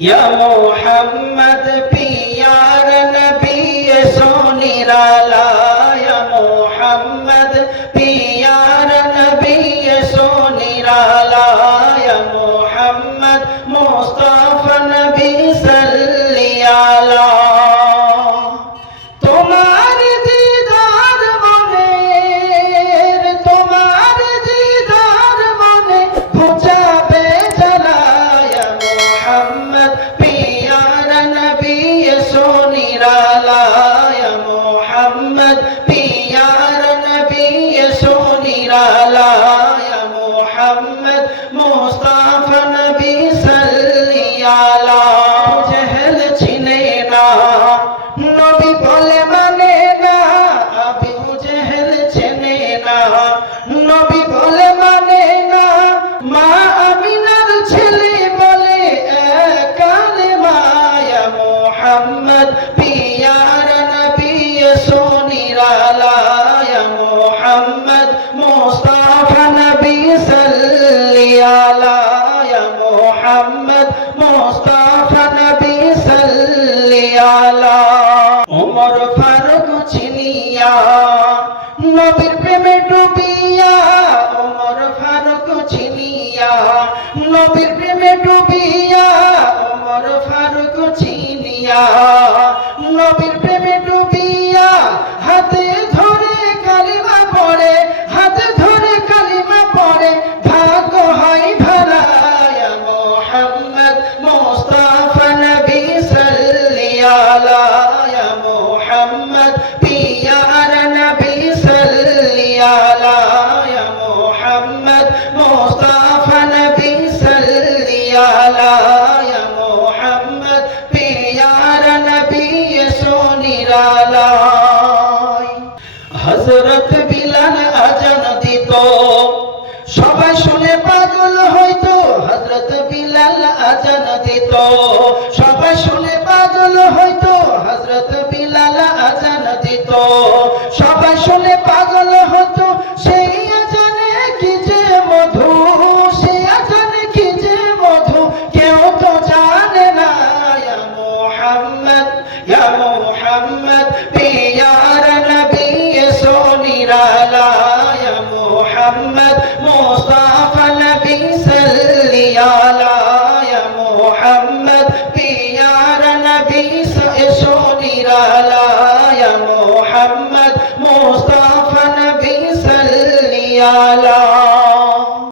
या मोहम्मद प्यार नबी सोनिराला, या मोहम्मद प्यार नबी सोनिराला, या मोहम्मद मुस्तफा नबी सल्ली अला। তোমার দিদার মনে, তোমার দিদার মনে ঘুচাবে জ্বালায়া মোহাম্মদ পিয়ার নবী সোনিরালা, মোহাম্মদ পিয়ার নবী সোনিরালা, মোহাম্মদ মুস্তাফা নবী সাল্লি আলা। জেহেল চিনে না নবী বলে মানে না, আবু জেহেল চেনে না নবী বলে মানে না, মা আমিনার ছেলে বলে কালেমা, ইয়া মুহাম্মদ পিয়ার নবী সোনিরালা, ইয়া মুহাম্মদ মুস্তাফা নবী সাল্লি আলা, ইয়া মুহাম্মদ মুস্তাফা নবী সাল্লি আলা। ওমর ফারুক চিনিয়া নবীর প্রেমে ডুবিয়া, ওমর ফারুক চিনিয়া নবীর প্রেমে ডুবিয়া, ওমর ফারুক চিনিয়া নবীর প্রেমে ডুবিয়া, হাতে ধরে কালিমা পড়ে, হাতে ধরে কালিমা পড়ে, ভাগ্য হয় ভালা, ইয়া মুহাম্মদ মুস্তাফা নবী সাল্লি আলা, ইয়া মুহাম্মদ পিয়ার নবী সাল্লি আলা, ইয়া মুহাম্মদ মুস্তাফা নবী সাল্লি আলা, ইয়া মুহাম্মদ পিয়ার নবী সোনিরালা। হযরত বিলাল আজান দিত, সবাই শুনে পাগল হইতো, হযরত বিলাল আজান দিত।